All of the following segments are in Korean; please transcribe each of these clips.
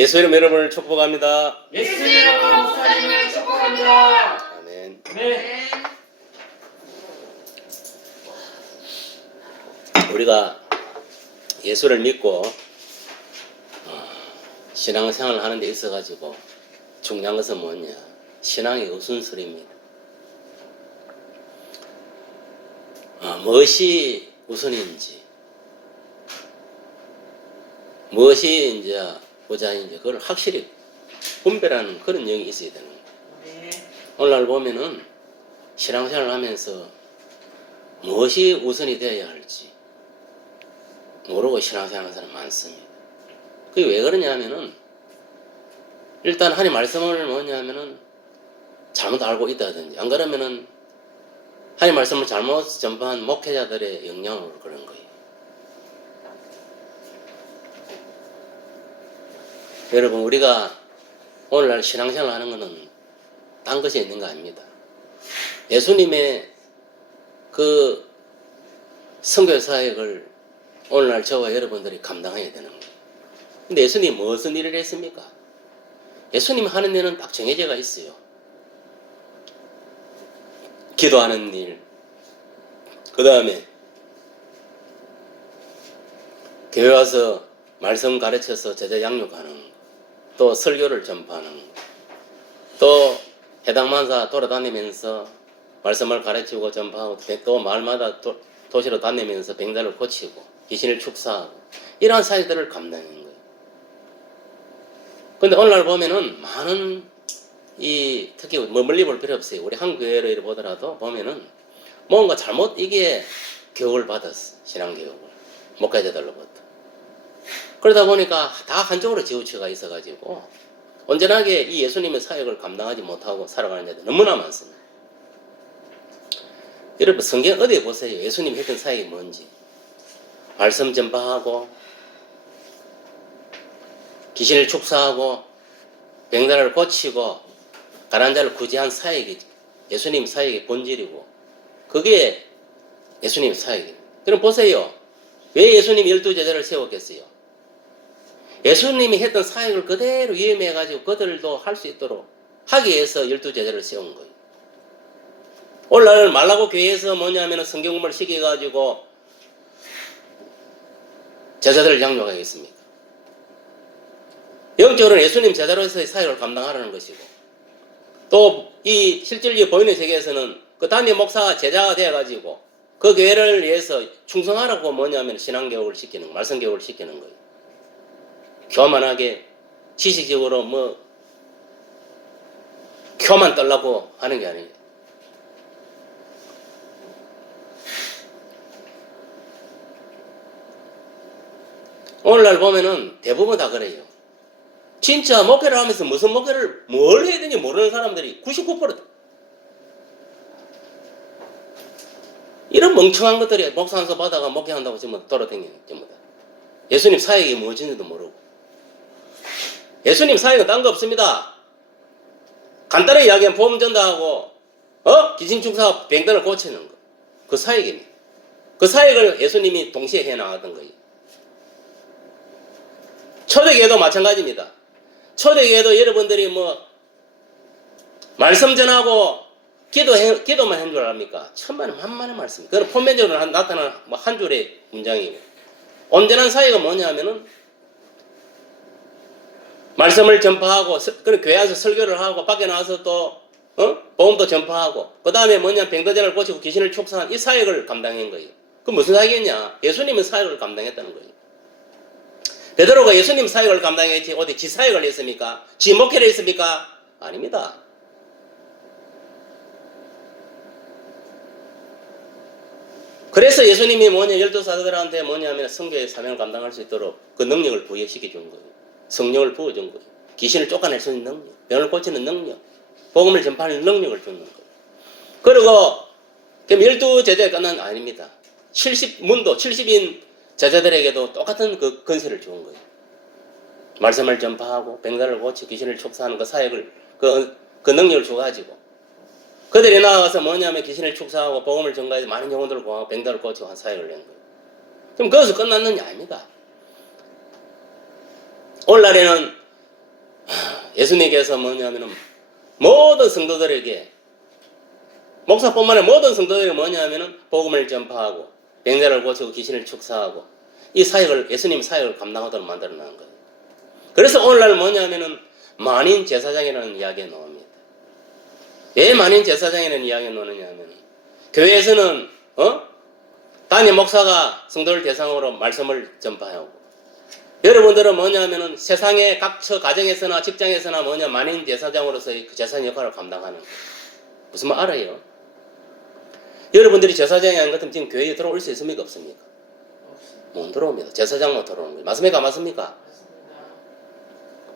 예수 이름 여러분을 축복합니다. 예수 이름으로 목사님을 축복합니다. 아멘. 네. 우리가 예수를 믿고 신앙생활을 하는 데 있어가지고 중요한 것은 뭐냐? 신앙의 우선순위입니다. 무엇이 우선인지, 무엇이 이제 보자인지 그걸 확실히 분별하는 그런 영이 있어야 되는 거예요. 네. 오늘날 보면은 신앙생활을 하면서 무엇이 우선이 되어야 할지 모르고 신앙생활하는 사람 많습니다. 그게 왜 그러냐면은 일단 하나님 말씀을 뭐냐면은 잘못 알고 있다든지 안 그러면은 하나님 말씀을 잘못 전파한 목회자들의 영향으로 그런 거예요. 여러분 우리가 오늘날 신앙생활 하는 것은 딴 것이 있는 거 아닙니다. 예수님의 그 선교 사역을 오늘날 저와 여러분들이 감당해야 되는 거예요. 근데 예수님이 무슨 일을 했습니까? 예수님이 하는 일은 딱 정해져가 있어요. 기도하는 일, 그 다음에 교회 와서 말씀 가르쳐서 제자 양육하는 거, 또 설교를 전파하는 거, 또 해당 만사 돌아다니면서 말씀을 가르치고 전파하고 또 마을마다 도시로 다니면서 병자를 고치고 귀신을 축사하고 이러한 사역들을 감당하는 거예요. 근데 오늘날 보면은 많은 특히 뭐 멀리 볼 필요 없어요. 우리 한국 교회를 보더라도 보면은 뭔가 잘못 이게 교육을 받았어. 신앙교육을. 목회자들로부터. 그러다 보니까 다 한쪽으로 지우치가 있어가지고 온전하게 이 예수님의 사역을 감당하지 못하고 살아가는 자들 너무나 많습니다. 여러분 성경 어디에 보세요. 예수님이 했던 사역이 뭔지. 말씀 전파하고 귀신을 축사하고 병자를 고치고 가난한 자를 구제한 사역이 예수님 사역의 본질이고 그게 예수님 사역입니다. 그럼 보세요. 왜 예수님이 12제자를 세웠겠어요? 예수님이 했던 사역을 그대로 이해해가지고 그들도 할 수 있도록 하기 위해서 12제자를 세운 거예요. 오늘날 말라고 교회에서 뭐냐면 성경 공부를 시켜가지고 제자들을 양육하겠습니까? 영적으로는 예수님 제자로서의 사역을 감당하라는 것이고 또 이 실질적인 보이는 세계에서는 그 담임 목사가 제자가 되어가지고 그 교회를 위해서 충성하라고 뭐냐면 신앙교육을 시키는 거, 말씀교육을 시키는 거예요. 교만하게 지식적으로 뭐 교만 떨라고 하는 게 아니에요. 오늘날 보면은 대부분 다 그래요. 진짜 목회를 하면서 무슨 목회를 뭘 해야 되는지 모르는 사람들이 99%다. 이런 멍청한 것들이 목사 한수 받아가 목회한다고 지금 돌아다니는 전부 다. 예수님 사역이 무엇인지도 모르고. 예수님 사역은 딴 거 없습니다. 간단하게 이야기하면 보험 전도하고 귀신 축사하고 병든을 고치는 거. 그 사역입니다. 그 사역을 예수님이 동시에 해나가던 거예요. 초대교회도 마찬가지입니다. 초대교회도 여러분들이 뭐 말씀 전하고 기도만 한 줄 압니까? 천만에 만만의 말씀. 그건 표면적으로 나타나는 한 줄의 문장이고 온전한 사역은 뭐냐면은 말씀을 전파하고 그런 교회 안에서 설교를 하고 밖에 나와서 또 복음도 전파하고 그 다음에 뭐냐 병거전을 고치고 귀신을 축사한 이 사역을 감당한 거예요. 그 무슨 사역이었냐? 예수님은 사역을 감당했다는 거예요. 베드로가 예수님 사역을 감당했지 어디 지 사역을 했습니까? 지 목회를 했습니까? 아닙니다. 그래서 예수님이 열두 사도들한테 뭐냐면 선교의 사명을 감당할 수 있도록 그 능력을 부여시켜 준 거예요. 성령을 부어준 거예요. 귀신을 쫓아낼 수 있는 능력, 병을 고치는 능력, 복음을 전파하는 능력을 주는 거예요. 그리고 그럼 12제자가 끝난 거 아닙니다. 70인 제자들에게도 똑같은 그 건세를 주은 거예요. 말씀을 전파하고 병자를 고치고 귀신을 축사하는 그 사역을 그 능력을 줘가지고 그들이 나아가서 뭐냐면 귀신을 축사하고 복음을 전가해서 많은 영혼들을 구하고 병자를 고치고 한 사역을 낸 거예요. 그럼 거기서 끝났느냐? 아닙니다. 오늘날에는 예수님께서 뭐냐면은 모든 성도들에게 목사뿐만 아니라 모든 성도들에게 뭐냐면은 복음을 전파하고 병자를 고치고 귀신을 축사하고 이 사역을 예수님 사역을 감당하도록 만들어 놓은 거예요. 그래서 오늘날 뭐냐면은 만인 제사장이라는 이야기가 나옵니다. 왜 만인 제사장이라는 이야기가 나오느냐 하면 교회에서는 단임 목사가 성도를 대상으로 말씀을 전파하고 여러분들은 뭐냐면은 세상의 각 가정에서나 직장에서나 만인 제사장으로서 그 제사장 역할을 감당하는 거예요. 무슨 말 알아요? 여러분들이 제사장이 아닌 것 같으면 지금 교회에 들어올 수 있습니까? 없습니까? 못 들어옵니다. 제사장만 들어오는 거예요. 맞습니까? 맞습니까?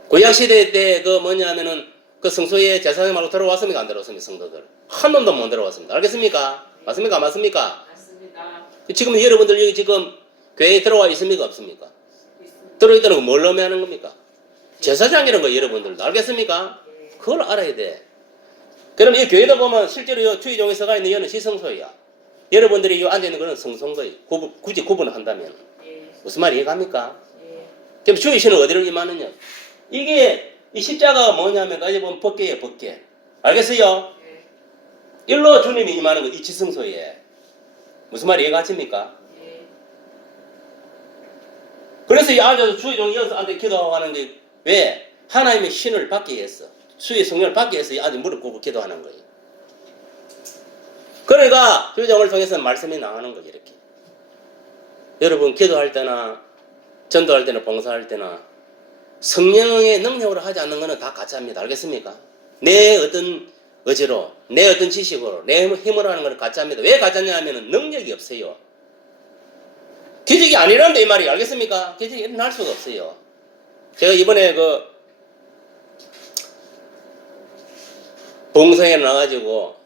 구약시대 때 그 성소에 제사장 말고 들어왔습니까? 안 들어왔습니까? 성도들. 한 놈도 못 들어왔습니다. 알겠습니까? 맞습니까? 맞습니까? 맞습니다. 지금 여러분들 여기 지금 교회에 들어와 있습니까? 없습니까? 들어있다는 건 뭘 의미하는 겁니까? 제사장이라는 거 여러분들도 알겠습니까? 그걸 알아야 돼. 그럼 이 교회도 보면 실제로 이 주의종에 서가 있는 이는 시성소야. 여러분들이 이 앉아있는 거는 성소인 거예요. 굳이 구분을 한다면. 무슨 말이 이해갑니까? 그럼 주의신은 어디를 임하느냐? 이게 이 십자가가 뭐냐면 가지 보면 법궤예요, 법궤. 알겠어요? 일로 주님이 임하는 거 이 지성소에. 무슨 말이 이해가십니까? 그래서 이 앉아서 주의종이 여기서 앉아 기도하고 하는 게 왜? 하나님의 신을 받기 위해서. 주의 성령을 받기 위해서 이 아들 무릎 꿇고 기도하는 거예요. 그러니까 주의종을 통해서 말씀이 나가는 거예요, 이렇게. 여러분 기도할 때나 전도할 때나 봉사할 때나 성령의 능력으로 하지 않는 것은 다 가짜입니다. 알겠습니까? 내 어떤 의지로, 내 어떤 지식으로, 내 힘으로 하는 것은 가짜입니다. 왜 가짜냐 하면 능력이 없어요. 기적이 아니란다 이 말이에요. 알겠습니까? 기적이 일어날 수가 없어요. 제가 이번에 봉성에 나가지고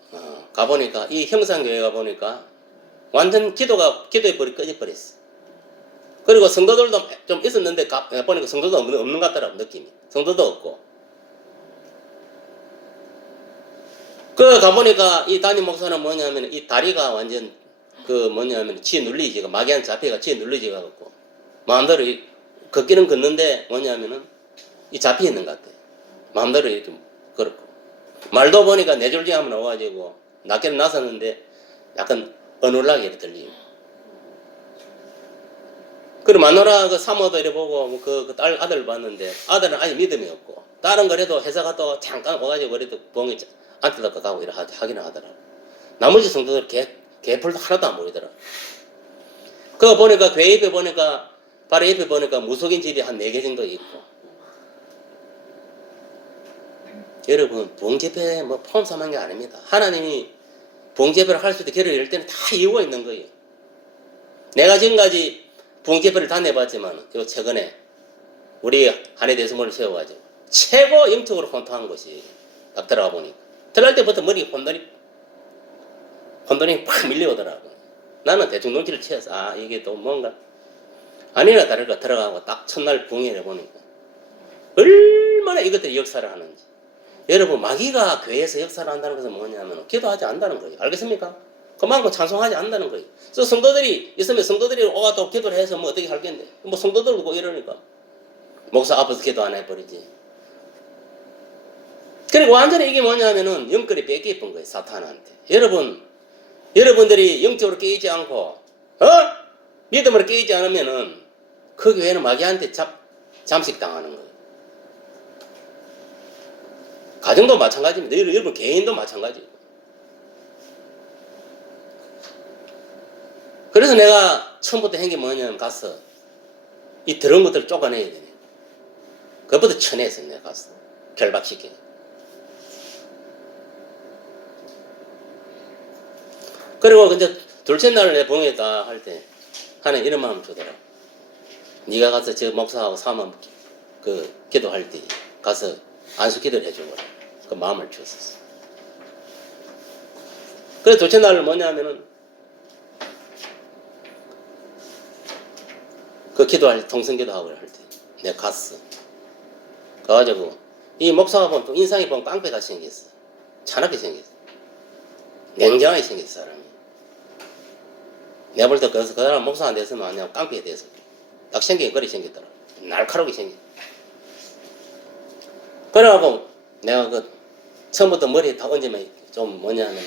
가보니까 이 형산교회 가보니까 완전 기도의 불이 꺼져버렸어. 그리고 성도들도 좀 있었는데 보니까 성도도 없는 것 같더라고 느낌이. 성도도 없고. 가보니까 이 담임 목사는 뭐냐면 이 다리가 완전 지 눌리지가 마귀한 잡혀가 지 눌리지가 갖고 마음대로 걷기는 걷는데 뭐냐면은 이 잡혀 있는 것 같아. 마음대로 이렇게 그렇고 말도 보니까 뇌졸중이 한번 나와가지고 낫기는 나섰는데 약간 어눌하게 이렇게 들리고. 그리고 마누라 사모도 이래 보고 딸 아들 봤는데 아들은 아예 믿음이 없고 다른 거래도 회사 갔다 잠깐 와가지고 그래도 봉이 안뜰 가고 이래 하기는 하더라고. 나머지 성도들 개풀도 하나도 안 보이더라. 그거 보니까 교회 옆에 보니까 바로 옆에 보니까 무속인 집이 한 4개 정도 있고. 여러분 봉제패 포함삼한 게 아닙니다. 하나님이 봉제패를 할 수 있게 길을 열 때는 다 이유가 있는 거예요. 내가 지금까지 봉제패를 다 내봤지만 요 최근에 우리 한해 대수모를 세워가지고 최고 영적으로 혼통한 것이 딱 들어가 보니까 들어갈 때부터 머리 혼돈이 팍 밀려오더라고. 나는 대충 눈치를 채워서 이게 또 뭔가 아니나 다를까 들어가고 딱 첫날 붕해를 보니까 얼마나 이것들이 역사를 하는지. 여러분 마귀가 교회에서 역사를 한다는 것은 뭐냐면 기도하지 않는다는 거예요. 알겠습니까? 그만큼 찬송하지 않는다는 거예요. 그래서 성도들이 있으면 성도들이 오가도 기도를 해서 어떻게 할겠네. 성도들도 꼭 이러니까 목사 앞에서 기도 안 해버리지. 그리고 완전히 이게 뭐냐면은 영끌이 뺏기쁜 거예요. 사탄한테. 여러분들이 영적으로 깨이지 않고 믿음으로 깨이지 않으면은 그 교회는 마귀한테 잠식당하는 거예요. 가정도 마찬가지입니다. 여러분 개인도 마찬가지예요. 그래서 내가 처음부터 한 게 뭐냐면 가서 이 더러운 것들을 쫓아내야 되네. 그것부터 쳐내서 내가 가서 결박시켜. 그리고 근데 둘째 날을 내 봉했다 할 때 하나님 이런 마음을 주더라. 네가 가서 저 목사하고 사만 기도할 때 가서 안수 기도를 해주거라. 그 마음을 주었었어. 그래서 둘째 날은 뭐냐면은 기도할 통성기도하고 할 때 내가 갔어. 가가지고 이 목사가 보면 또 인상이 보면 깡패가 생겼어. 차납게 생겼어. 냉정하게 생겼어 사람이. 내가 볼 때 그 사람 목사 안 됐으면 아니야 깡패가 됐어. 딱 생긴 거리 생겼더라. 날카롭게 생겼어. 그래갖고 내가 처음부터 머리에 다 얹으면 좀 뭐냐면은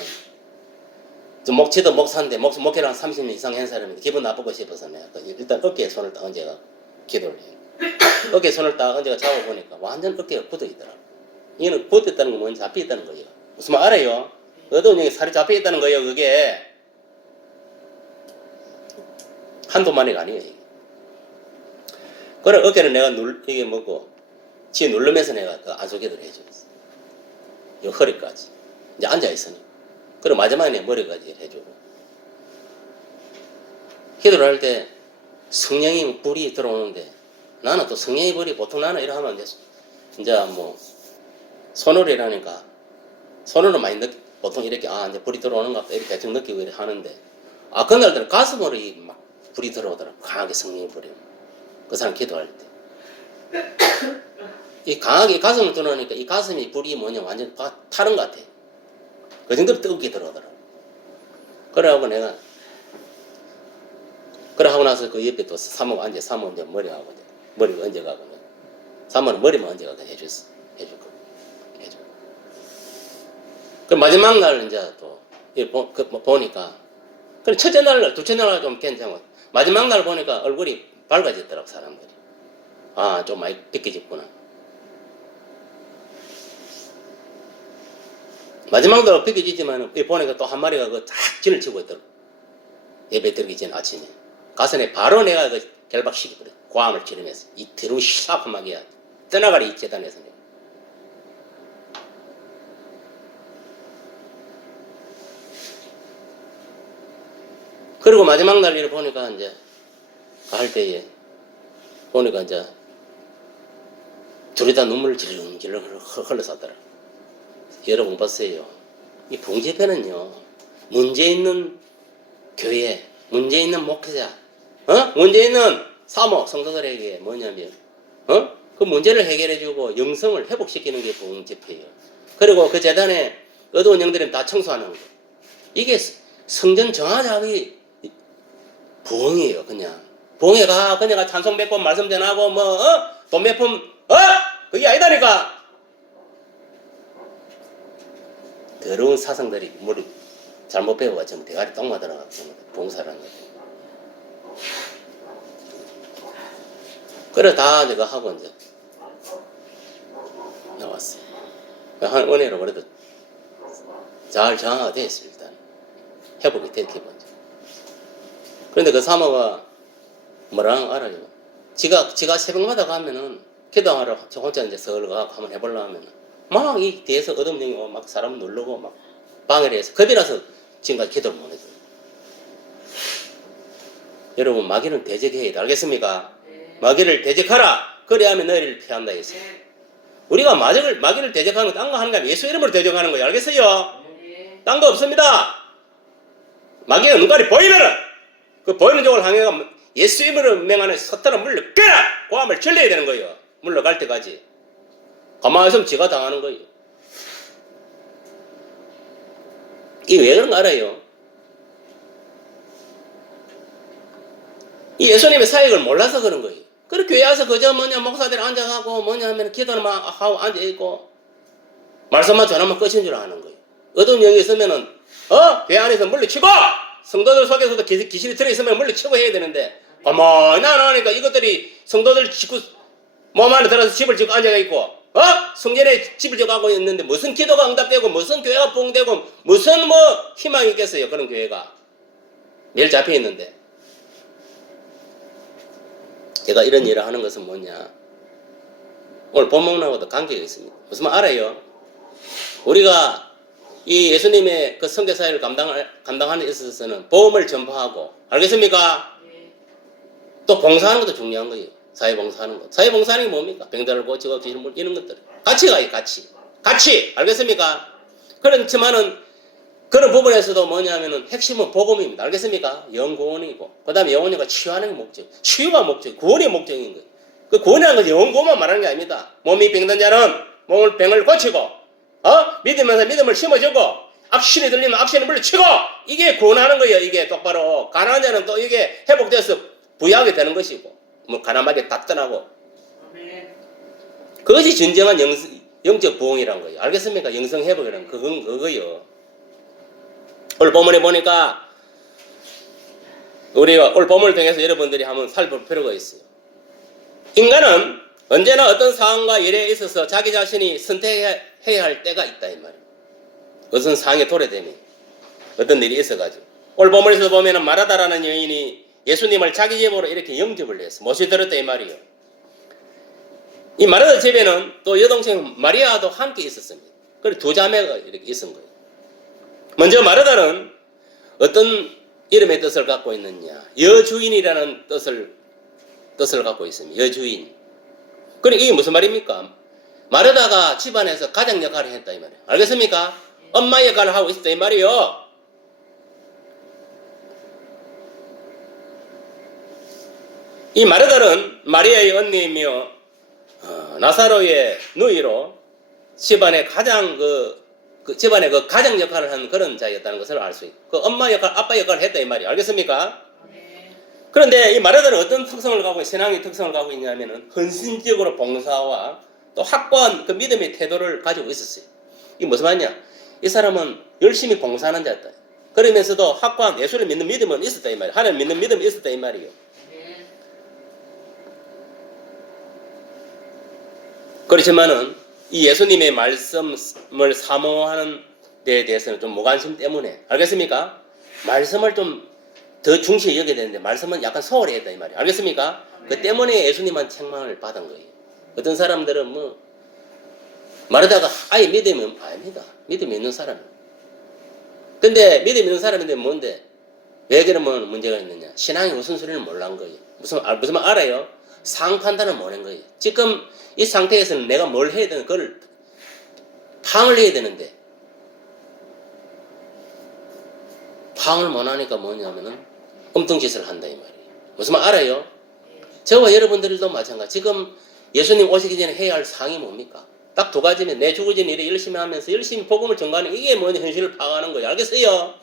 좀 목치도 목사인데 목회를 한 30년 이상 한 사람인데 기분 나쁘고 싶어서 내가 일단 어깨에 손을 딱 얹어가 기도를 해. 어깨에 손을 딱 얹어가 잡아보니까 완전 어깨가 굳어있더라고. 이는 굳었다는 건 뭔지 잡혀있다는 거예요. 무슨 말 알아요? 어두운 영이 살이 잡혀있다는 거예요. 그게 한두 마리가 아니에요. 그래 어깨를 내가 이게 뭐고 지 누르면서 내가 그 안소기도를 해줬어. 이 허리까지 이제 앉아있으니 그리고 마지막에 내 머리까지 해주고 기도를 할 때 성령이 불이 들어오는데 나는 또 성령의 불이 보통 나는 이래 하면 이제 뭐 손으로 이러니까 손으로 많이 보통 이렇게 이제 불이 들어오는 것 같다 이렇게 대충 느끼고 이렇게 하는데 그날들은 가슴으로 막 불이 들어오더라고. 강하게 성령의 불이 그 사람 기도할 때 이 강하게 가슴을 들어오니까 이 가슴이 불이 뭐냐 완전 타는 것 같아. 그 정도로 뜨겁게 들어오더라고. 그래하고 내가 그래 하고 나서 그 옆에 또 사모가 앉아 사모 이제 머리하고 머리 얹어가고 사모는 머리만 얹어가고 해줬어. 해주고 그 마지막 날 이제 또 보니까 그래 첫째 날 둘째 날 좀 괜찮고 마지막 날 보니까 얼굴이 밝아졌더라고. 사람들이 좀 많이 비켜졌구나. 마지막 날 비켜지지만 보니까 또 한 마리가 딱 진을 치고 있더라고. 예배 드리기 전 아침에 가슴에 바로 내가 결박시키거든. 고함을 지르면서 이 더러운 시사파막이야 떠나가리 이 재단에서. 그리고 마지막 날 일을 보니까 이제 갈 때에 보니까 이제 둘이 다 눈물을 질렁질렁 흘러서더라. 여러분 보세요. 이 봉제패는요 문제 있는 교회, 문제 있는 목회자, 문제 있는 사모 성도들에게 뭐냐면 그 문제를 해결해주고 영성을 회복시키는 게 봉제패예요. 그리고 그 재단에 어두운 영들은 다 청소하는 거. 이게 성전 정화작의 부흥이에요. 그냥 부흥회가 그녀가 찬송 뵙고 말씀 전하고 돈 몇 푼 그게 아니다니까. 더러운 사상들이 머리 잘못 배워가지고 대가리 똥 맞아나가고 봉사라는 거죠. 그래 다 내가 하고 이제 나왔어. 한 은혜로 그래도 잘 정화가 됐어. 일단 회복이 됐기 먼저. 그런데 그 사모가 뭐랑 알아요? 지가 새벽마다 가면은 기도하러 저 혼자 이제 서울 가고 한번 해보려고 하면은 막 이 뒤에서 어둠 영이 막 사람 누르고 막 방해를 해서 겁이 나서 지금까지 기도를 못 해줘요. 여러분 마귀는 대적해야 돼. 알겠습니까? 네. 마귀를 대적하라. 그래야 하면 너희를 피한다 했어요. 네. 우리가 마귀를 대적하는 거 딴 거 하는 게 아니라 예수 이름으로 대적하는 거예요. 알겠어요? 네. 딴 거 없습니다. 마귀가 눈깔이 보이면은 그 보이는 쪽을 향해가 예수 이름으로 명하는 서탄을 물러가라! 고함을 질러야 되는 거예요. 물러갈 때까지. 가만히 있으면 지가 당하는 거예요. 이게 왜 그런 거 알아요? 이 예수님의 사역을 몰라서 그런 거예요. 그리고 교회 와서 그저 목사들이 앉아가고 하면 기도는 막 하고 앉아있고 말씀만 전하면 끝인 줄 아는 거예요. 어두운 영이 있으면은 교회 안에서 물리치고 성도들 속에서도 귀신이 들어있으면 물리치고 해야 되는데 가만히 안 하니까 이것들이 성도들 짓고 몸 안에 들어서 집을 짓고 앉아가 있고 성전에 집을 지어가고 있는데 무슨 기도가 응답되고 무슨 교회가 부흥되고 무슨 희망이 있겠어요. 그런 교회가 매일 잡혀 있는데. 제가 이런 일을 하는 것은 뭐냐, 오늘 본문하고도 관계가 있습니다. 무슨 말 알아요? 우리가 이 예수님의 그 선교 사역을 감당하는 데 있어서는 복음을 전파하고, 알겠습니까? 또 봉사하는 것도 중요한 거예요. 사회봉사하는 것. 사회봉사하는 게 뭡니까? 병자를 고치고 이런 것들. 같이 가요, 같이. 알겠습니까? 그렇지만은 그런 부분에서도 뭐냐면은 핵심은 복음입니다. 알겠습니까? 영구원이고, 그 다음에 영혼이가 치유하는 게 목적. 치유가 목적, 구원이 목적인 거예요. 그 구원이라는 것은 영구만 말하는 게 아닙니다. 몸이 병든 자는 병을 고치고, 믿으면서 믿음을 심어주고, 악신이 들리면 악신을 물리치고, 이게 구원하는 거예요. 이게 똑바로. 가난한 자는 또 이게 회복돼서 부유하게 되는 것이고, 가난하게 딱 떠나고. 그것이 진정한 영적 부흥이란 거예요. 알겠습니까? 영성 회복이란 그건 그거요. 오늘 본문에 보니까 우리가 오늘 본문을 통해서 여러분들이 한번 살펴볼 필요가 있어요. 인간은 언제나 어떤 상황과 일에 있어서 자기 자신이 선택해야 할 때가 있다 이 말이에요. 어떤 상황에 도래되면 어떤 일이 있어가지고 오늘 본문에서 보면은 마르다라는 여인이 예수님을 자기 집으로 이렇게 영접을 해서 모셔들었다 이 말이에요. 이 마르다 집에는 또 여동생 마리아도 함께 있었습니다. 그리고 두 자매가 이렇게 있은 거예요. 먼저 마르다는 어떤 이름의 뜻을 갖고 있느냐? 여주인이라는 뜻을 갖고 있습니다. 여주인. 그러니까 이게 무슨 말입니까? 마르다가 집안에서 가장 역할을 했다 이 말이에요. 알겠습니까? 엄마 역할을 하고 있었다 이 말이에요. 이 마르다는 마리아의 언니이며 나사로의 누이로 집안의 가장 집안의 가장 역할을 하는 그런 자였다는 것을 알 수 있고 그 엄마 역할, 아빠 역할을 했다 이 말이에요. 알겠습니까? 그런데 이 마르다는 어떤 특성을 갖고 신앙의 특성을 갖고 있냐면은 헌신적으로 봉사와 또 확고한 그 믿음의 태도를 가지고 있었어요. 이게 무슨 말이냐? 이 사람은 열심히 봉사하는 자였다. 그러면서도 확고한 예수를 믿는 믿음은 있었다 이 말이에요. 하나님 믿는 믿음이 있었다 이 말이에요. 그렇지만은 이 예수님의 말씀을 사모하는 데에 대해서는 좀 무관심 때문에 알겠습니까? 말씀을 좀 더 중시히 여겨야 되는데 말씀은 약간 소홀히 했다 이 말이에요. 알겠습니까? 그 때문에 예수님한 책망을 받은 거예요. 어떤 사람들은 마르다가 아예 믿음이 아닙니다. 믿음이 있는 사람이에요. 근데 믿음이 있는 사람인데 뭔데? 왜 그러면 문제가 있느냐? 신앙의 우선순위를 몰란 거예요. 무슨 말 알아요? 상황 판단을 못한 거예요. 지금 이 상태에서는 내가 뭘 해야 되는 그걸 파악을 해야 되는데 파악을 못하니까 뭐냐면은 엉뚱짓을 한다 이 말이에요. 무슨 말 알아요? 저와 여러분들도 마찬가지. 지금 예수님 오시기 전에 해야 할 사항이 뭡니까? 딱 두 가지면 내 주어진 일에 열심히 하면서 열심히 복음을 전가하는 이게 뭐냐 현실을 파악하는 거예요. 알겠어요?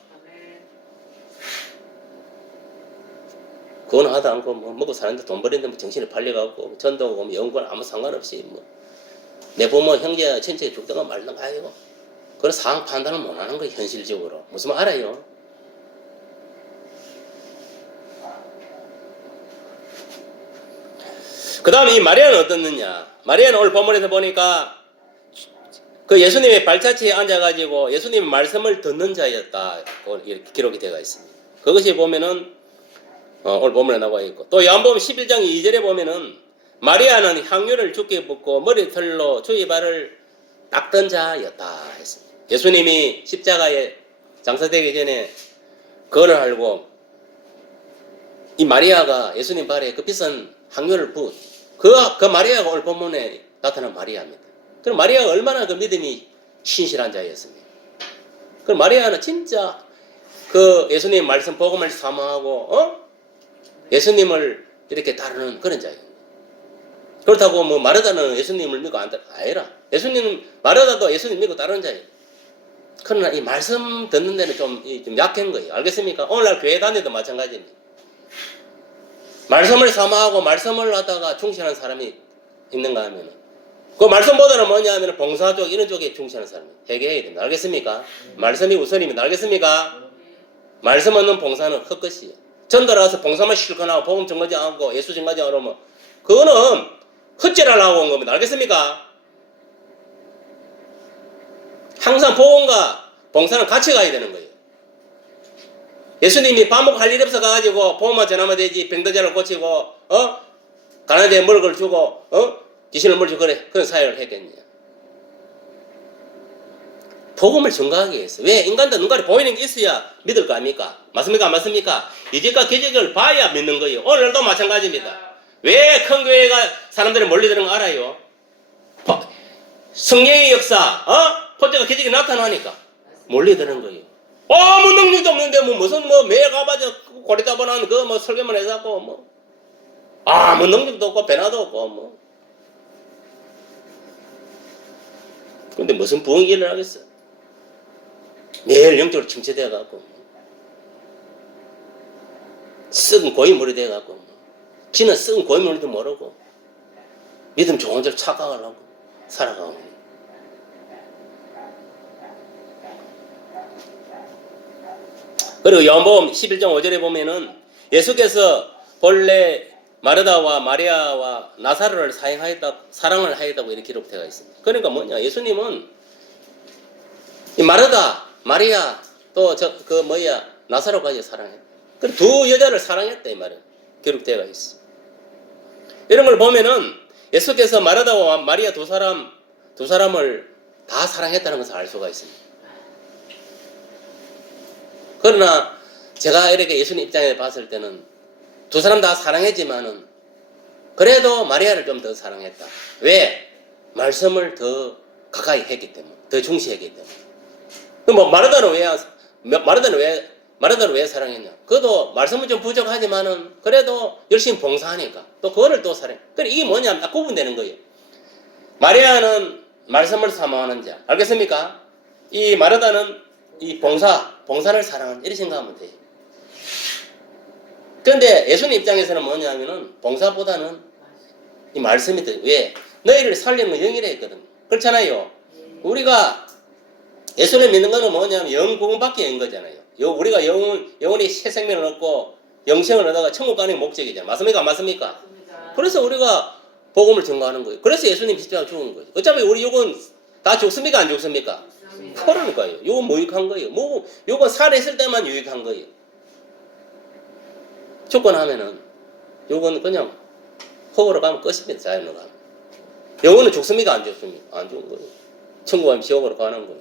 그거는 하다 않고 먹고 사는데 돈 버리는데 정신이 팔려가고 전도고 연구는 아무 상관없이 내 부모 형제 친척이 죽든가 말든가 아니고 그런 상황 판단을 못하는 거예요. 현실적으로. 무슨 말 알아요? 그 다음에 이 마리아는 어떻느냐? 마리아는 오늘 본문에서 보니까 그 예수님의 발자취에 앉아가지고 예수님의 말씀을 듣는 자였다. 이렇게 기록이 되어 있습니다. 그것이 보면은 오늘 본문에 나와 있고 또 요한복음 11장 2절에 보면은 마리아는 향유를 주께 붓고 머리털로 주의 발을 닦던 자였다 했습니다. 예수님이 십자가에 장사되기 전에 그거를 알고 이 마리아가 예수님 발에 그 비싼 향유를 부었 그 마리아가 오늘 본문에 나타난 마리아입니다. 그럼 마리아가 얼마나 그 믿음이 신실한 자였습니까? 그럼 마리아는 진짜 그 예수님 말씀 복음을 사모하고 예수님을 이렇게 따르는 그런 자예요. 그렇다고 마르다는 예수님을 믿고 안 따라 아니라 마르다도 예수님 믿고 따르는 자예요. 그러나 이 말씀 듣는 데는 좀 약한 거예요. 알겠습니까? 오늘날 교회 다니도 마찬가지입니다. 말씀을 사모하고 말씀을 하다가 충실한 사람이 있는가 하면은 그 말씀보다는 뭐냐 하면 봉사 쪽 이런 쪽에 충실한 사람이 회개해야 됩니다. 알겠습니까? 말씀이 우선입니다. 알겠습니까? 말씀 없는 봉사는 헛것이에요. 전도를 가서 봉사만 실컷 하고 복음 전가지 않고 예수 전가지 않고 그러면 그거는 헛질을 하고 온 겁니다. 알겠습니까? 항상 복음과 봉사는 같이 가야 되는 거예요. 예수님이 밥 먹고 할 일 없어 가지고 복음만 전하면 되지 병들자를 고치고 가난한 데에 먹을 걸 주고 귀신을 물주고 그런 사역을 했겠냐. 복음을 전가하기 위해서. 왜? 인간도 눈깔이 보이는 게 있어야 믿을 거 아닙니까? 맞습니까? 안 맞습니까? 이제까 기적을 봐야 믿는 거예요. 오늘도 마찬가지입니다. 왜 큰 교회가 사람들이 몰리드는 거 알아요? 성령의 역사, 포자가 기적이 나타나니까 몰리드는 거예요. 아무 능력도 없는데 무슨 매일 가봐서 고리 따보는 설교만 해갖고 아무 능력도 없고 변화도 없고 근데 무슨 부흥이 일어나겠어? 매일 영적으로 침체되어갖고 썩은 고인물이 돼갖고 지는 썩은 고인물도 모르고 믿음 좋은 줄 착각을 하고 살아가고 그리고 요한복음 11장 5절에 보면은 예수께서 본래 마르다와 마리아와 나사로를 사랑을 하였다고 이렇게 기록되어 있습니다. 그러니까 뭐냐? 예수님은 이 마르다, 마리아 또 나사로까지 사랑했다. 그 두 여자를 사랑했다 이 말은 기록되어 있어. 이런 걸 보면은 예수께서 마르다와 마리아 두 사람을 다 사랑했다는 것을 알 수가 있습니다. 그러나 제가 이렇게 예수님 입장에 봤을 때는 두 사람 다 사랑했지만은 그래도 마리아를 좀 더 사랑했다. 왜? 말씀을 더 가까이 했기 때문에, 더 중시했기 때문에. 뭐 마르다는 왜 사랑했냐? 그도 말씀은 좀 부족하지만은 그래도 열심히 봉사하니까 또 그거를 또 사랑해. 그래 이게 뭐냐면 딱 구분되는 거예요. 마리아는 말씀을 사모하는 자, 알겠습니까? 이 마르다는 이 봉사를 사랑하는 이렇게 생각하면 돼요. 그런데 예수님 입장에서는 뭐냐면은 봉사보다는 이 말씀이 더, 왜? 너희를 살리는 건 영이라 했거든. 그렇잖아요. 우리가 예수를 믿는 거는 뭐냐면 영 구원받기 위한 거잖아요. 우리가 영원히 새 생명을 얻고 영생을 얻다가 천국 가는 게 목적이잖아요. 맞습니까? 맞습니까? 그래서 우리가 복음을 전가하는 거예요. 그래서 예수님 십자가 죽은 거예요. 어차피 우리 육은 다 죽습니까? 안 죽습니까? 그러니까요. 요건 무익한 거예요. 요건 살아있을 때만 유익한 거예요. 죽고나면은 요건 그냥 흙으로 가면 끝입니다. 자연으로 가면. 영혼은 죽습니까? 안 죽습니까? 안 죽은 거예요. 천국 가면 지옥으로 가는 거예요.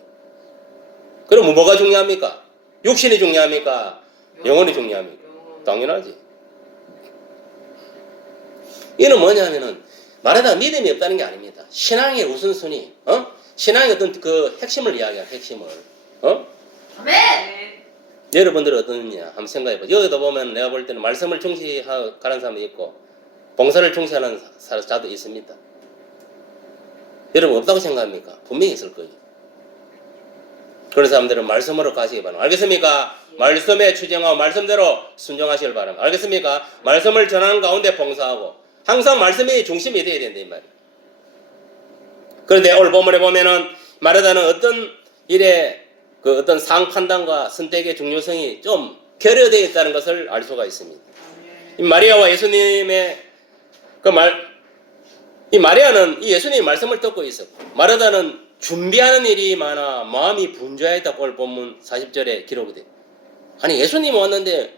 그럼 뭐가 중요합니까? 육신이 중요합니까? 영혼이 중요합니까? 당연하지. 이는 뭐냐면은 말하다가 믿음이 없다는 게 아닙니다. 신앙의 우선순위, 신앙의 어떤 그 핵심을 이야기하는 핵심을, 아멘. 여러분들은 어떠느냐 한번 생각해봐. 여기도 보면 내가 볼 때는 말씀을 중시하는 사람도 있고 봉사를 중시하는 자도 있습니다. 여러분 없다고 생각합니까? 분명히 있을 거예요. 그런 사람들은 말씀으로 가시기 바랍니다. 알겠습니까? 말씀에 추정하고 말씀대로 순종하시길 바랍니다. 알겠습니까? 말씀을 전하는 가운데 봉사하고 항상 말씀이 중심이 되어야 된다 이 말이에요. 그런데 오늘 본문에 보면은 마르다는 어떤 일에 그 어떤 상 판단과 선택의 중요성이 좀 결여되어 있다는 것을 알 수가 있습니다. 이 마리아와 예수님의 이 마리아는 이 예수님의 말씀을 듣고 있었고 마르다는 준비하는 일이 많아 마음이 분주하였다고 오늘 본문 40절에 기록이 돼요. 아니 예수님 왔는데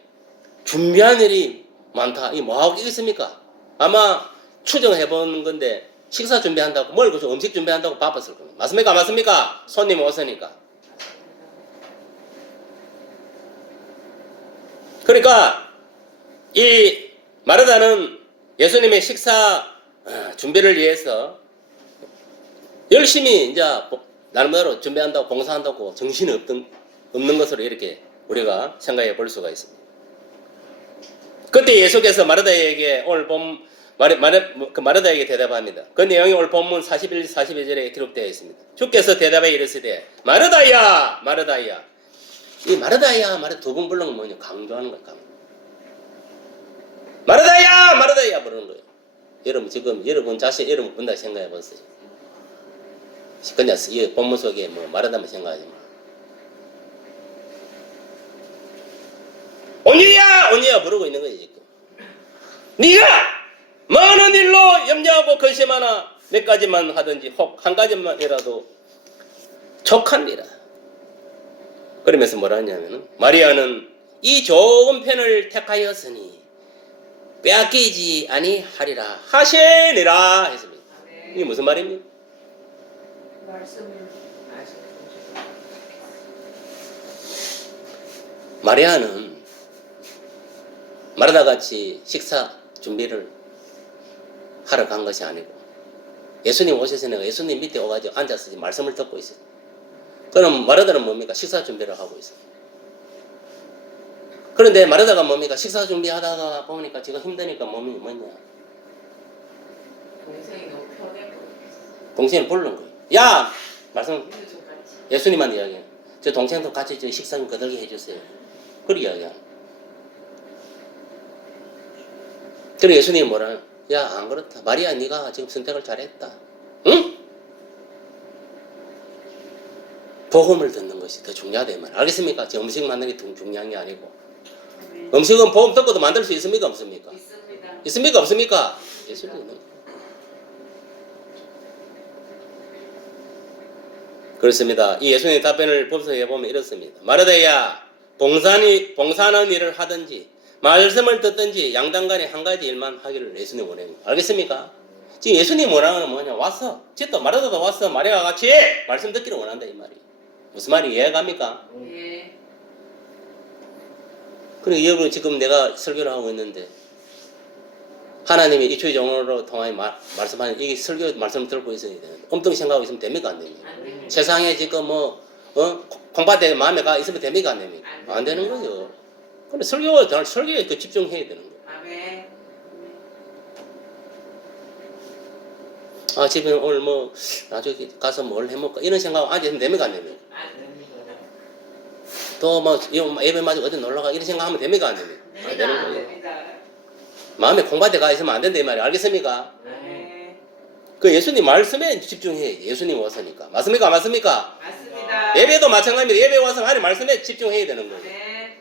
준비하는 일이 많다. 이게 뭐하고 있겠습니까? 아마 추정해보는 건데 식사 준비한다고 뭘 그저 음식 준비한다고 바빴을 겁니다. 맞습니까? 맞습니까? 손님 오시니까. 그러니까 이 마르다는 예수님의 식사 준비를 위해서 열심히 이제 나름대로 준비한다고 봉사한다고 정신이 없는 것으로 이렇게 우리가 생각해 볼 수가 있습니다. 그때 예수께서 마르다에게 오늘 마르다에게 대답합니다. 그 내용이 오늘 본문 41, 42절에 기록되어 있습니다. 주께서 대답해 이르시되 마르다야 마르다야. 이 마르다야 두 번 부르는 건 뭐냐? 강조하는 거예요. 마르다야 마르다야 부르는 거예요. 여러분 지금 여러분 자신 여러분 본다 생각해 보세요. 그냥 이 본문 속에 뭐 마르다만 생각하지 마. 온유야 부르고 있는 거지 지금. 네가 많은 일로 염려하고 근심하나 몇 가지만 하든지 혹 한 가지만이라도 족합니다. 그러면서 뭐라 하냐면은 마리아는 이 좋은 편을 택하였으니 빼앗기지 아니하리라 하시니라 했습니다. 이게 무슨 말입니까? 마리아는 마르다같이 식사 준비를 하러 간 것이 아니고 예수님 오셔서 내가 예수님 밑에 오가지고 앉아서 말씀을 듣고 있어요. 그럼 마르다는 뭡니까? 식사 준비를 하고 있어요. 그런데 마르다가 뭡니까? 식사 준비하다가 보니까 지금 힘드니까 몸이 뭐냐? 동생이 너무 편해 보여. 동생을 부르는 거예요. 야! 말씀 예수님한테 이야기해요. 저 동생도 같이 저 식사 좀 거들게 해주세요. 그렇게 이야기해요. 그래 예수님이 뭐라 해요? 야, 안 그렇다. 마리아 네가 지금 선택을 잘했다. 응? 복음을 듣는 것이 더 중요하다 이 말. 알겠습니까? 지금 음식 만드는 게 중요한 게 아니고. 음식은 복음 듣고도 만들 수 있습니까? 없습니까? 있습니다. 있습니까? 없습니까? 예수님 있는 거예요. 그렇습니다. 이 예수님의 답변을 법서에 보면 이렇습니다. 마르다야, 봉사하는 일을 하든지 말씀을 듣든지 양당간에 한 가지 일만 하기를 예수님 원해요. 알겠습니까? 지금 예수님 원하는 건 뭐냐? 와서 지또 마르다도 와서 마리아와 같이 말씀 듣기를 원한다 이 말이. 무슨 말이 이해갑니까? 예. 그리고 여러분 지금 내가 설교를 하고 있는데 하나님이 이초의 종으로 통하여 말씀하는 이 설교 말씀을 들고 있어야 되는데 엉뚱 생각하고 있으면 됩니까? 안 됩니까? 안 됩니다. 세상에 지금 콩밭에 마음에 가 있으면 됩니까? 안 됩니까? 안 되는 거죠. 근데 설교에 그 집중해야 되는 거예요. 아멘. 아, 집에 오늘 나중에 가서 뭘 해먹을까? 이런 생각하고 앉아있으면 됩니까? 안 됩니까? 안 됩니다. 또 예배 마치고 어디 놀러가? 이런 생각하면 됩니까? 안 됩니까? 안 되는 안 거예요. 됩니다. 마음에 콩밭에 가 있으면 안 된다 이 말이에요. 알겠습니까? 네. 그 예수님 말씀에 집중해. 예수님 와서니까. 맞습니까? 맞습니까? 맞습니다. 예배도 마찬가지입니다. 예배 와서 하나님 말씀에 집중해야 되는 거예요. 네.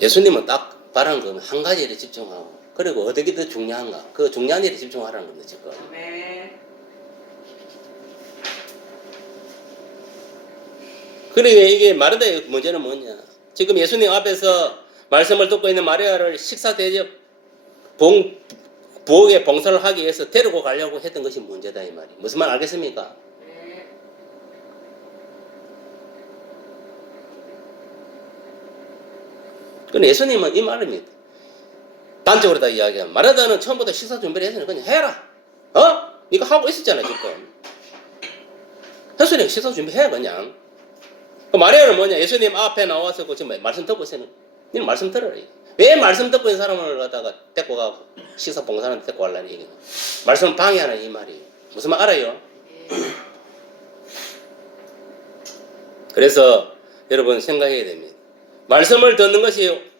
예수님은 딱 바라는 건 한 가지 일에 집중하고 그리고 어떻게 더 중요한가? 그 중요한 일에 집중하라는 겁니다. 지금. 아멘. 그러니까 이게 마르다의 문제는 뭐냐? 지금 예수님 앞에서 말씀을 듣고 있는 마리아를 식사 대접 부엌에 봉사를 하기 위해서 데리고 가려고 했던 것이 문제다 이 말이. 무슨 말 알겠습니까? 네. 근데 예수님은 이 말입니다. 단적으로 다 이야기하면 마르다는 처음부터 식사 준비를 했으니 그냥 해라. 이거 하고 있었잖아 지금. 예수님 식사 준비해 그냥. 그 마리아는 뭐냐? 예수님 앞에 나와서 그 지금 말씀 듣고 있으는 너는 말씀 들어라. 왜 말씀 듣고 있는 사람을 갖다가 데리고 가고 식사 봉사하는 데 데리고 가려는 얘기는 말씀을 방해하는 이 말이에요. 무슨 말 알아요? 예. 그래서 여러분 생각해야 됩니다. 말씀을 듣는 것이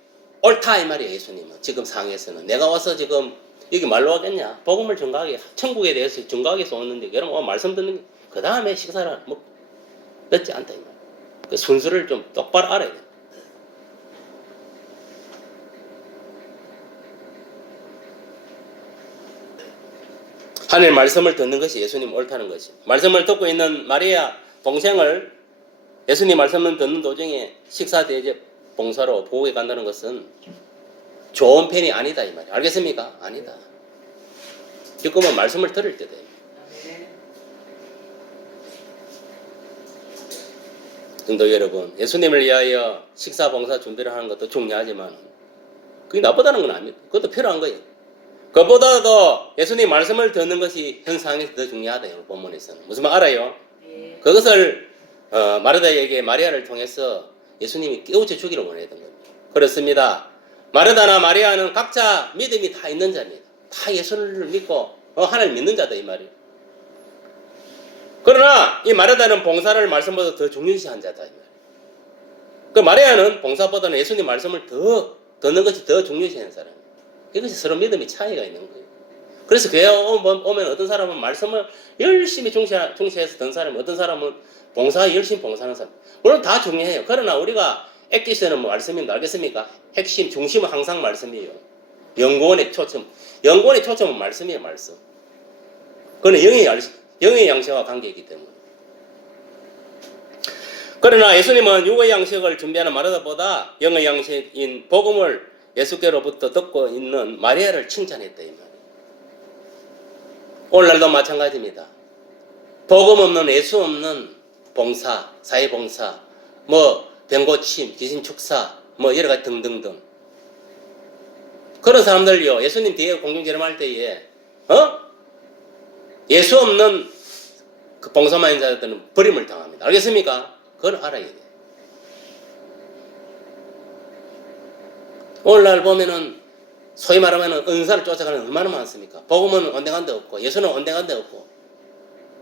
옳다 이 말이에요. 예수님은 지금 상황에서는 내가 와서 지금 여기 말로 하겠냐? 복음을 전가하게 천국에 대해서 전가하기 위해서 오는데 여러분 말씀 듣는 그 다음에 식사를 늦지 않다 이 말. 그 순서를 좀 똑바로 알아야 돼. 하나님 말씀을 듣는 것이 예수님 옳다는 것이. 말씀을 듣고 있는 마리아 동생을 예수님 말씀을 듣는 도중에 식사 대접 봉사로 보호해 간다는 것은 좋은 편이 아니다 이 말이야. 알겠습니까? 아니다. 지금은 말씀을 들을 때다. 아멘. 성도 여러분, 예수님을 위하여 식사 봉사 준비를 하는 것도 중요하지만 그게 나쁘다는 건 아닙니다. 그것도 필요한 거예요. 그것보다도 예수님 말씀을 듣는 것이 현 상황에서 더 중요하다. 오늘 본문에서는. 무슨 말 알아요? 예. 그것을 마르다에게 마리아를 통해서 예수님이 깨우쳐 주기를 원했던 겁니다. 그렇습니다. 마르다나 마리아는 각자 믿음이 다 있는 자입니다. 다 예수를 믿고 하나님 믿는 자다 이 말이에요. 그러나 이 마르다는 봉사를 말씀보다 더 중요시한 자다 이 말이에요. 그 마리아는 봉사보다는 예수님 말씀을 더 듣는 것이 더 중요시하는 사람이에요. 이것이 서로 믿음의 차이가 있는 거예요. 그래서 교회 오면 어떤 사람은 말씀을 열심히 중시해서 듣는 사람이 어떤 사람은 열심히 봉사하는 사람. 물론 다 중요해요. 그러나 우리가 액기스는 말씀입니다. 알겠습니까? 핵심, 중심은 항상 말씀이에요. 연구원의 초점은 말씀이에요, 말씀. 그건 영의 양식과 관계이기 때문에. 그러나 예수님은 육의 양식을 준비하는 마르다보다 영의 양식인 복음을 예수께로부터 듣고 있는 마리아를 칭찬했다 이 말이에요. 오늘날도 마찬가지입니다. 복음 없는 예수 없는 봉사, 사회봉사, 병고침, 귀신축사, 여러 가지 등등등. 그런 사람들요, 예수님 뒤에 공중제림할 때에, 예수 없는 그 봉사만 있는 자들은 버림을 당합니다. 알겠습니까? 그걸 알아야 돼요. 오늘날 보면은, 소위 말하면 은사를 쫓아가는 얼마나 많습니까? 복음은 언젠간데 없고, 예수는 언젠간데 없고,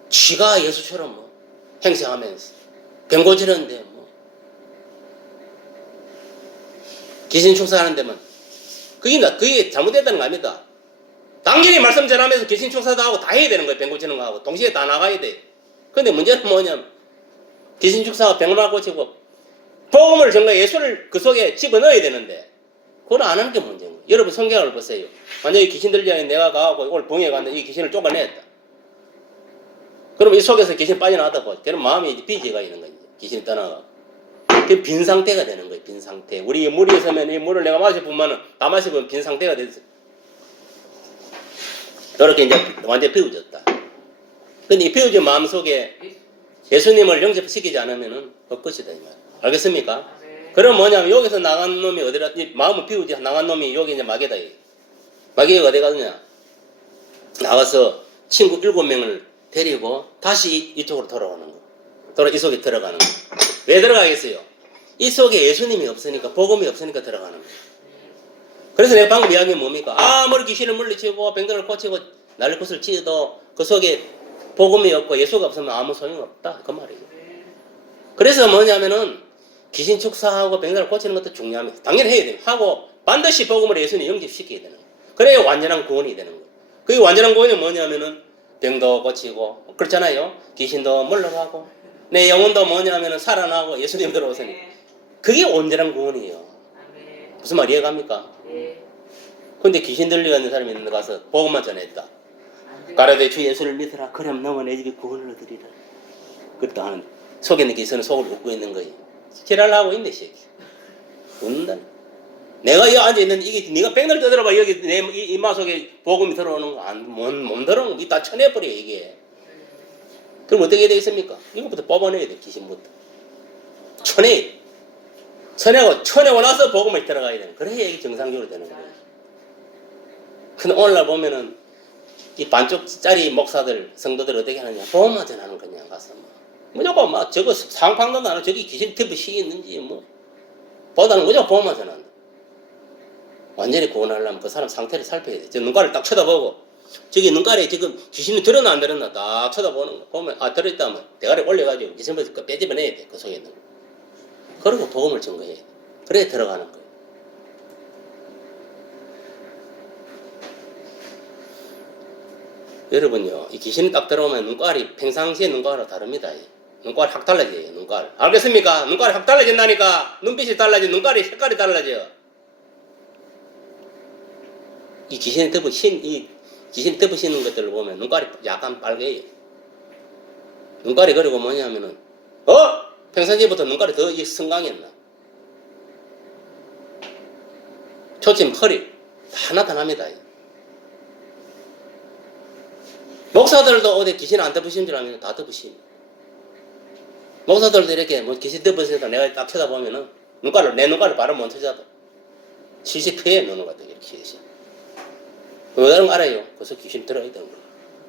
쥐가 예수처럼 행세하면서, 병고지르는데 귀신 축사하는 데만 그게 잘못됐다는 거 아닙니다. 당연히 말씀 전하면서 귀신 축사도 하고 다 해야 되는 거예요. 병 고치는 거 하고 동시에 다 나가야 돼. 근데 문제는 뭐냐면 귀신 축사가 병을 고치고 복음을 전가 예수를 그 속에 집어넣어야 되는데 그걸 안 하는 게 문제인 거예요. 여러분 성경을 보세요. 만약에 귀신 들리자니 내가 가고 오늘 봉에 갔는데 이 귀신을 쫓아냈다. 그럼 이 속에서 귀신 빠져나왔다고. 그럼 마음이 이제 빚이가 있는 거예요. 귀신이 떠나가. 그 빈 상태가 되는 거예요. 빈 상태. 우리 물이 있으면 이 물을 내가 마셔보면 다 마시면 빈 상태가 됐어요. 이렇게 이제 완전히 비워졌다. 근데 이 비워진 마음 속에 예수님을 영접시키지 않으면은 헛것이다 이 말. 알겠습니까? 아멘. 그럼 뭐냐면 여기서 나간 놈이 어디라 이 마음을 비우지 나간 놈이 여기 이제 마귀다. 마귀가 어디 가느냐? 나가서 친구 7명을 데리고 다시 이쪽으로 돌아오는 거. 이 속에 들어가는 거. 왜 들어가겠어요? 이 속에 예수님이 없으니까 복음이 없으니까 들어가는 거예요. 그래서 내가 방금 이야기는 뭡니까? 아무리 귀신을 물리치고 병들을 고치고 날릴 것을 지어도 그 속에 복음이 없고 예수가 없으면 아무 소용이 없다 그 말이에요. 그래서 뭐냐면은 귀신 축사하고 병들을 고치는 것도 중요합니다. 당연히 해야 돼요. 하고 반드시 복음을 예수님 영접시켜야 되는 거예요. 그래야 완전한 구원이 되는 거예요. 그게 완전한 구원이 뭐냐면은 병도 고치고 그렇잖아요. 귀신도 물러가고 내 영혼도 뭐냐면은 살아나고 예수님 들어오시니 그게 온전한 구원이에요. 아멘. 무슨 말 이해갑니까? 네. 근데 귀신 들리고 있는 사람이 있는데 가서 복음만 전했다. 가라데 주 예수를 믿으라. 그럼 너만 내 집에 구원을 얻으리라. 그것도 하는데 속에 있는 귀신은 속을 웃고 있는 거예요. 지랄하고 있네 새끼. 웃는다. 내가 여기 앉아있는 이게 네가 백날 떠들어봐. 여기 내 이마 속에 복음이 들어오는 거 못 들어오는 거 다 쳐내버려 이게. 그럼 어떻게 해야 되겠습니까? 이것부터 뽑아내야 돼. 귀신부터 쳐내고 나서 복음을 들어가야 되는. 그래야 이게 정상적으로 되는 거예요. 근데 오늘날 보면은 이 반쪽짜리 목사들 성도들 어떻게 하느냐? 복음만 전하는 거냐 가서 무조건 막 저거 상황판단도 안 하고 저기 귀신 태프 시겠는지 뭐 보다는 무조건 복음만 전한다. 완전히 구원하려면 그 사람 상태를 살펴야 돼. 저 눈깔을 딱 쳐다보고 저기 눈깔에 지금 귀신이 들었나 안 들었나 딱 쳐다보는 거 보면 아 들었다면 대가리 올려가지고 귀신부터 빼집어내야 돼. 그 속에 있는 거. 그리고 복음을 증거해야 돼. 그래야 들어가는 거예요. 여러분요, 이 귀신이 딱 들어오면 눈깔이 평상시에 눈깔하고 다릅니다. 눈깔이 확 달라져요, 눈깔. 알겠습니까? 눈깔이 확 달라진다니까. 눈빛이 달라져, 눈깔이 색깔이 달라져요. 이 귀신이 덮으시는 것들을 보면 눈깔이 약간 빨개요. 눈깔이 그리고 뭐냐면은, 평상시부터 눈깔이 더 성강했나. 초침, 허리, 다 나타납니다. 목사들도 어디 귀신 안 덮으신 줄 알면 다 덮으심. 목사들도 이렇게 뭐 귀신 덮으시다 내가 딱 쳐다보면은 내 눈깔을 바로 못 쳐다봐. 시시피해 노는 것 같아, 이렇게. 왜 그런 거 알아요? 그래서 귀신 들어야 되는 거야.